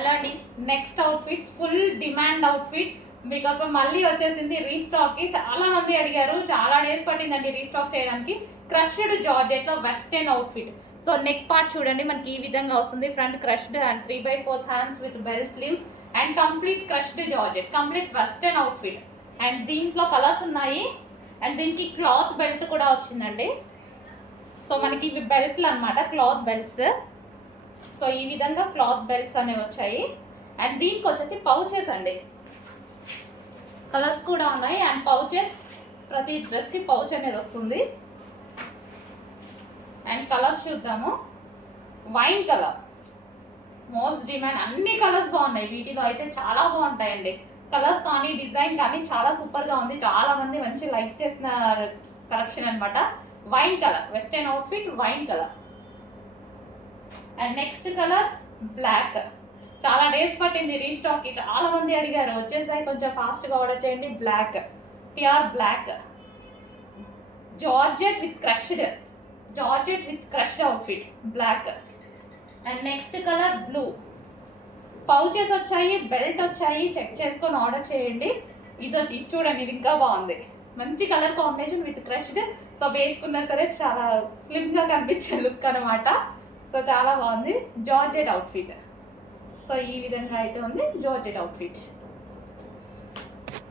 Hello అండి, next outfits full demand outfit because మళ్ళీ వచ్చేసింది రీస్టాక్కి. చాలా మంది అడిగారు, చాలా డేస్ పట్టిందండి రీస్టాక్ చేయడానికి. క్రష్డ్ జార్జెట్లో western outfit. So neck part చూడండి, మనకి ఈ విధంగా వస్తుంది. Front crushed and 3/4 hands with bell sleeves and complete crushed georgette, complete western outfit. And దీంట్లో కలర్స్ ఉన్నాయి అండ్ దీనికి క్లాత్ బెల్ట్ కూడా వచ్చిందండి. సో మనకి ఇవి బెల్ట్లు అనమాట, క్లాత్ బెల్ట్స్. సో ఈ విధంగా క్లాత్ బెల్ట్స్ అనేవి వచ్చాయి. అండ్ దీనికి వచ్చేసి పౌచెస్ అండి, కలర్స్ కూడా ఉన్నాయి. అండ్ పౌచెస్, ప్రతి డ్రెస్కి పౌచ్ అనేది వస్తుంది. అండ్ కలర్స్ చూద్దాము. వైన్ కలర్ మోస్ట్ డిమాండ్, అన్ని కలర్స్ బాగున్నాయి. వీటిలో అయితే చాలా బాగుంటాయండి కలర్స్ కానీ డిజైన్ కానీ చాలా సూపర్గా ఉంది. చాలా మంది మంచి లైక్ చేసిన కలెక్షన్ అనమాట. Wine colour, western outfit wine colour. And next colour black. చాలా డేస్ పట్టింది రీస్టాక్కి, చాలా మంది అడిగారు, వచ్చేసాయి. కొంచెం ఫాస్ట్గా ఆర్డర్ చేయండి. Black, pure black, georgette with crushed, georgette with crushed outfit black. And next colour blue. Pouches వచ్చాయి, బెల్ట్ వచ్చాయి, చెక్ చేసుకొని ఆర్డర్ చేయండి. ఇది చూడండి, ఇది ఇంకా బాగుంది. మంచి colour combination with crushed. So వేసుకున్నా సరే చాలా స్లిమ్గా కనిపించే లుక్ అనమాట. సో చాలా బాగుంది. Georgette outfit. సో ఈ విధంగా అయితే ఉంది జార్జెట్ అవుట్ఫిట్.